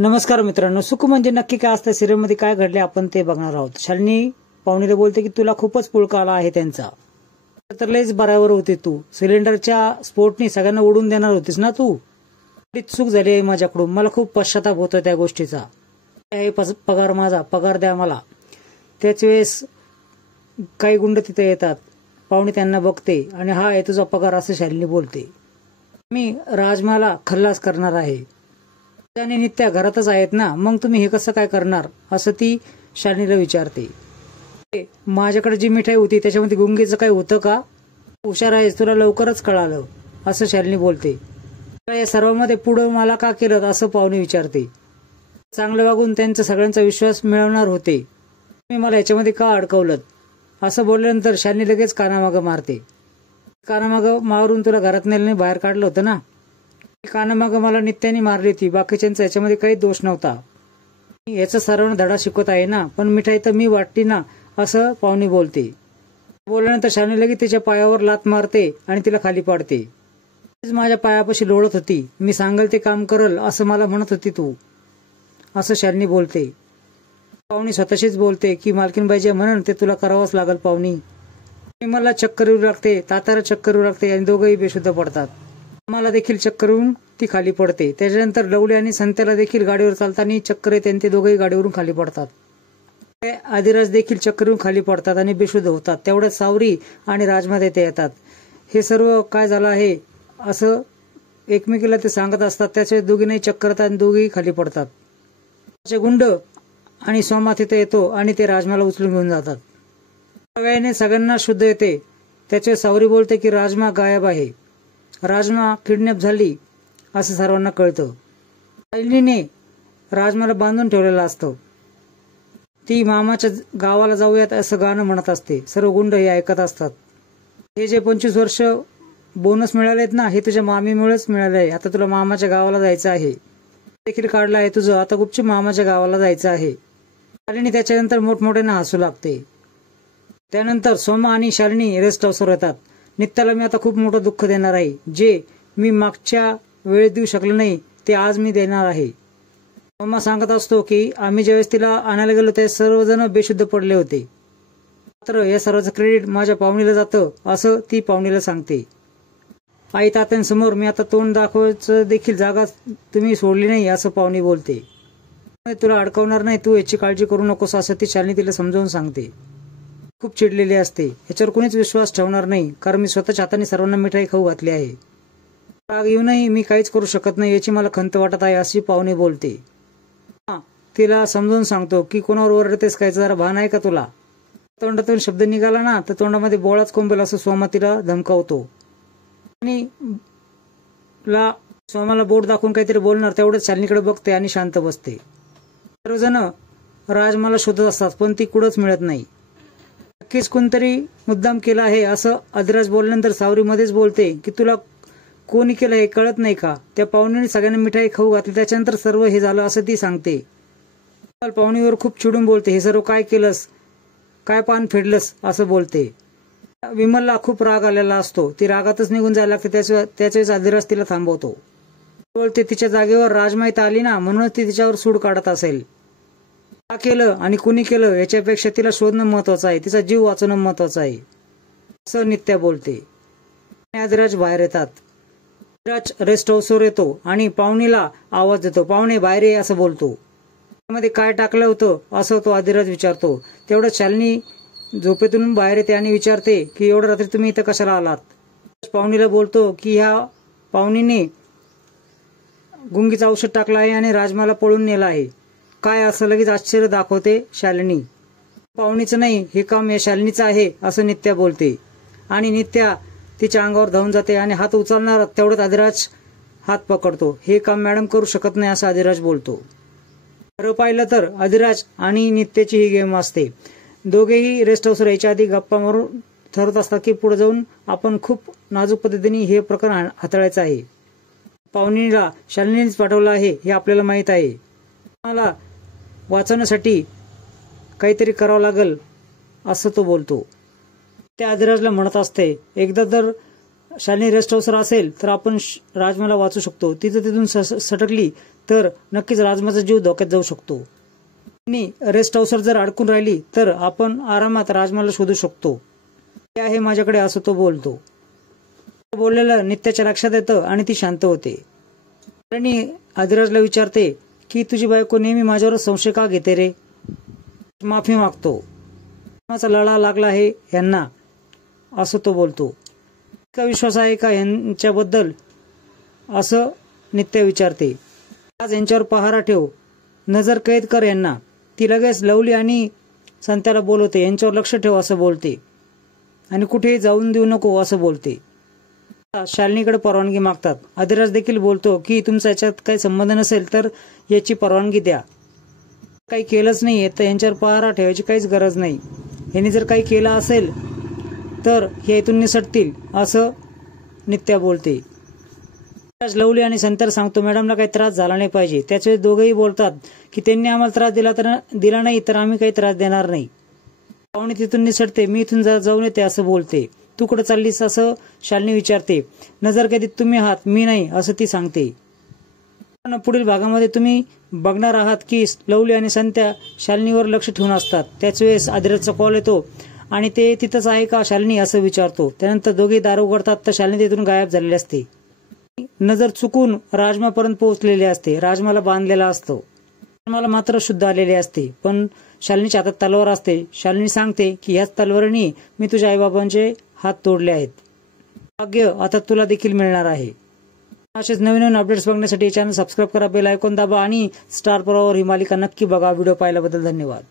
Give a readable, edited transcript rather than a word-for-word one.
नमस्कार मित्रांनो, सुख म्हणजे नक्की काय असतं, सिरियलमध्ये काय घडले आपण ते बघणार आहोत। शालिनी पाहुणीला बोलते की तुला खूपच पुळका आला आहे त्यांचा, तर लयच बराबर होते तू। सिलेंडरच्या स्फोटनी सगळ्यांना उडून देणार होतीस ना तू। चूक झाली आहे माझ्याकडून, मला खूप पश्चाताप होतो त्या गोष्टीचा। हे पगार माझा, पगार द्या मला। त्याच वेळेस काही गुंड तिथे येतात, पाहुणी त्यांना बघते आणि हा आहे तुझा पगार असं शालिनी बोलते। मी राजमाला खल्लास करणार आहे आणि नित्या घरातच आहेत ना, मग तुम्ही हे कसं काय करणार असं ती शालिनीला विचारते। माझ्याकडे जी मिठाई होती त्याच्यामध्ये गुंगीचं काय होतं का? हुशार आहेस, तुला लवकरच कळालं असं शालिनी बोलते। या सर्वांमध्ये पुढं मला का केलं असं पाहुणे विचारते। चांगलं वागून त्यांचा सगळ्यांचा विश्वास मिळवणार होते, तुम्ही मला याच्यामध्ये का अडकवलं असं बोलल्यानंतर शालिनी लगेच कानामागं मारते। कानामागं मारून तुला घरात नेल्याने बाहेर काढलं होतं ना, कानामागं मला नित्याने मारली होती, बाकीच्यांचा याच्यामध्ये काही दोष नव्हता। याचा सर्वांना धडा शिकवत आहे ना, पण मिठाई तर मी वाटली ना असं पाहुणी बोलते। बोलल्यानंतर शालिनी लगेच तिच्या पायावर लात मारते आणि तिला खाली पाडते। माझ्या पायापाशी लोळत होती, मी सांगेल ते काम करल असं मला म्हणत होती तू, असं शालिनी बोलते। पाहुणी स्वतःशीच बोलते की मालकीनबाई जे म्हणून ते तुला करावंच लागल पाहुणी। मला चक्कर येऊ लागते, तातारा चक्कर येऊ लागते आणि दोघंही बेशुद्ध पडतात। मला देखील चक्कर येऊन ती खाली पडते। त्याच्यानंतर लवली आणि संत्याला देखील गाडीवर चालताना चक्कर येते आणि ते दोघेही गाडीवरून खाली पडतात। आदिराज देखील चक्कर येऊन खाली पडतात आणि बेशुद्ध होतात। तेवढ्यात सावरी आणि राजमा तेथे येतात। हे सर्व काय झालं आहे असं एकमेकीला ते सांगत असतात। त्याचे दोघींनाही चक्कर येतात आणि दोघेही खाली पडतात। त्याचे गुंड आणि सोमा तिथे येतो आणि ते राजमाला उचलून घेऊन जातात। वेळेने सगळ्यांना शुद्ध येते। त्याचे सावरी बोलते की राजमा गायब आहे, राजमा किडनॅप झाली असं सर्वांना कळतं। शालिनीने राजमाला बांधून ठेवलेलं असतं। ती मामाच्या गावाला जाऊयात असं गाणं म्हणत असते। सर्व गुंड हे ऐकत असतात। हे जे 25 वर्ष बोनस मिळालेत ना, हे तुझ्या मामीमुळेच मिळाले आहे। आता तुला मामाच्या गावाला जायचं आहे, देखील काढलं आहे तुझं, आता गुपचूप मामाच्या गावाला जायचं आहे। शालिनी त्याच्यानंतर मोठमोठ्याने हसू लागते। त्यानंतर सोमा आणि शालिनी रेस्ट हाऊसवर येतात। नित्याला मी आता खूप मोठं दुःख देणार आहे, जे मी मागच्या वेळेत देऊ शकलो नाही ते आज मी देणार आहे। सोमा सांगत असतो की आम्ही ज्यावेळेस तिला आणायला गेलो ते सर्वजण बेशुद्ध पडले होते, मात्र या सर्वांचं क्रेडिट माझ्या पाहुणीला जातं असं ती पाहुणीला सांगते। आई तात्यांसमोर मी आता तोंड दाखवायचं देखील जागा तुम्ही सोडली नाही असं पाहुणी बोलते। तुला अडकवणार नाही, तू याची काळजी करू नकोस असं ती शालिनी तिला समजावून सांगते। खूप चिडलेली असते, याच्यावर कोणीच विश्वास ठेवणार नाही, कारण मी स्वतःच्या हाताने सर्वांना मिठाई खाऊ घातली आहे। राग येऊनही मी काहीच करू शकत नाही याची मला खंत वाटत आहे अशी पाहुणी बोलते। तिला समजावून सांगतो की कोणावर ओरडतेस, काय जरा भान आहे का तुला? तोंडातून शब्द निघाला ना तर तोंडामध्ये बोळाच कोंबेल असं सोमा तिला धमकावतो। आणि सोमाला बोट दाखवून काहीतरी बोलणार, तेवढंच शालिनीकडे बघते आणि शांत बसते। सर्वजण राजमाला शोधत असतात, पण ती कुठंच मिळत नाही। नक्कीच कोणतरी मुद्दाम केला आहे असं आदिराज बोलल्यानंतर सावरी मध्येच बोलते की तुला कोणी केलं हे कळत नाही का? त्या पाहुणीने सगळ्यांना मिठाई खाऊ घातली, त्याच्यानंतर सर्व हे झालं असं ती सांगते। पाहुणीवर खूप चिडून बोलते, हे सर्व काय केलंस, काय पान फेडलंस असं बोलते। विमलला खूप राग आलेला असतो, ती रागातच निघून जायला लागते। त्याच्यावेळेस आदिराज तिला थांबवतो, बोलते तिच्या जागेवर राजमाईत आली ना, म्हणूनच ती तिच्यावर सूड काढत असेल। का केलं आणि कुणी केलं याच्यापेक्षा तिला शोधणं महत्वाचं आहे, तिचा जीव वाचवणं महत्वाचं आहे असं नित्या बोलते। आदिराज बाहेर येतात। आदिराज रेस्ट हाऊसवर येतो आणि पाहुणीला आवाज देतो, पाहुणे बाहेर ये असं बोलतो। मध्ये काय टाकलं होतं असं तो आदिराज विचारतो। तेवढ्यात शालिनी झोपेतून बाहेर येते आणि विचारते की एवढ्या रात्री तुम्ही इथं कशाला आलात? पाहुणीला बोलतो की ह्या पाहुणीने गुंगीचं औषध टाकलं आहे आणि राजमाला पळून नेला आहे। काय असं लगेच आश्चर्य दाखवते शालिनी। पाहुणीचं नाही, हे काम या शालिनीचं आहे असं नित्या बोलते आणि नित्या तिच्या अंगावर धावून जाते आणि हात उचलणार तेवढ्यात आदिराज हात पकडतो। हे काम मॅडम करू शकत नाही असं आदिराज बोलतो। खरं पाहिलं तर आदिराज आणि नित्याची ही गेम असते। दोघेही रेस्ट हाऊसवर यायच्या आधी गप्पा मारून ठरत असतात की पुढे जाऊन आपण खूप नाजूक पद्धतीने हे प्रकरण हाताळायचं आहे। पाहुणीला शालिनीच पाठवलं आहे हे आपल्याला माहीत आहे, मला वाचवण्यासाठी काहीतरी करावं लागेल असं तो बोलतो। त्या आदिराजला म्हणत असते, एकदा जर शालिनी रेस्ट हाऊसवर असेल तर आपण राजमाला वाचू शकतो. तिथून सटकली तर नक्कीच राजमाचा जीव धोक्यात जाऊ शकतो. रेस्ट हाऊसवर जर अडकून राहिली तर आपण आरामात राजमाला शोधू शकतो. ते आहे माझ्याकडे असं तो बोलतो. बोललेलं नित्याच्या लक्षात येतं आणि ती शांत होते. शालिनी अधिराजला विचारते की तुझी बायको नेहमी माझ्यावर संशय का घेते रे? माफी मागतो. राजमाचा लळा लागला आहे यांना असं तो बोलतो. इतका विश्वास आहे का यांच्याबद्दल असं नित्या विचारते. आज यांच्यावर पहारा ठेव, नजर कैद कर यांना. ती लगेच लवली आणि संत्याला बोलवते. यांच्यावर लक्ष ठेव असं बोलते आणि कुठेही जाऊन देऊ नको असं बोलते. शालिनीकडे परवानगी मागतात. अधिराज देखील बोलतो की तुमचा याच्यात काही संबंध नसेल तर याची परवानगी द्या. काही केलंच नाहीये तर यांच्यावर पहारा ठेवायची काहीच गरज नाही. यांनी जर काही केलं असेल तर हे इथून निसटतील असं नित्या बोलते. लवली आणि संत्याला सांगतो मॅडमला काही त्रास झाला नाही पाहिजे. त्याचे दोघेही बोलतात की त्यांनी आम्हाला त्रास दिला नाही तर आम्ही काही त्रास देणार नाही. पाहुणे तिथून निसटते. मी इथून जाऊन येते असं बोलते. तू कुठं चाललीस असं शालिनी विचारते. नजर कैदीत तुम्ही आहात, मी नाही असं ती सांगते. पुढील भागामध्ये तुम्ही बघणार आहात की लवली आणि संत्या शालिनीवर लक्ष ठेवून असतात. त्याच वेळेस अधिराजचा कॉल येतो आणि ते तिथंच आहे का शालिनी असं विचारतो. त्यानंतर दोघे दार उघडतात तर शालिनी तिथून गायब झालेली असते. नजर चुकून राजमापर्यंत पोहोचलेली असते. राजमाला बांधलेला असतो. राजमाला मात्र शुद्ध आलेले असते पण शालिनीच्या हातात तलवार असते. शालिनी सांगते की ह्याच तलवारीने मी तुझ्या आईबाबांचे हात तोडले आहेत. भाग्य आता तुला देखील मिळणार आहे. असेच नवीन अपडेट्स बघण्यासाठी चॅनल सबस्क्राईब करा, बेल आयकॉन दाबा आणि स्टार प्रवाहावर ही मालिका नक्की बघा. व्हिडिओ पाहिल्याबद्दल धन्यवाद.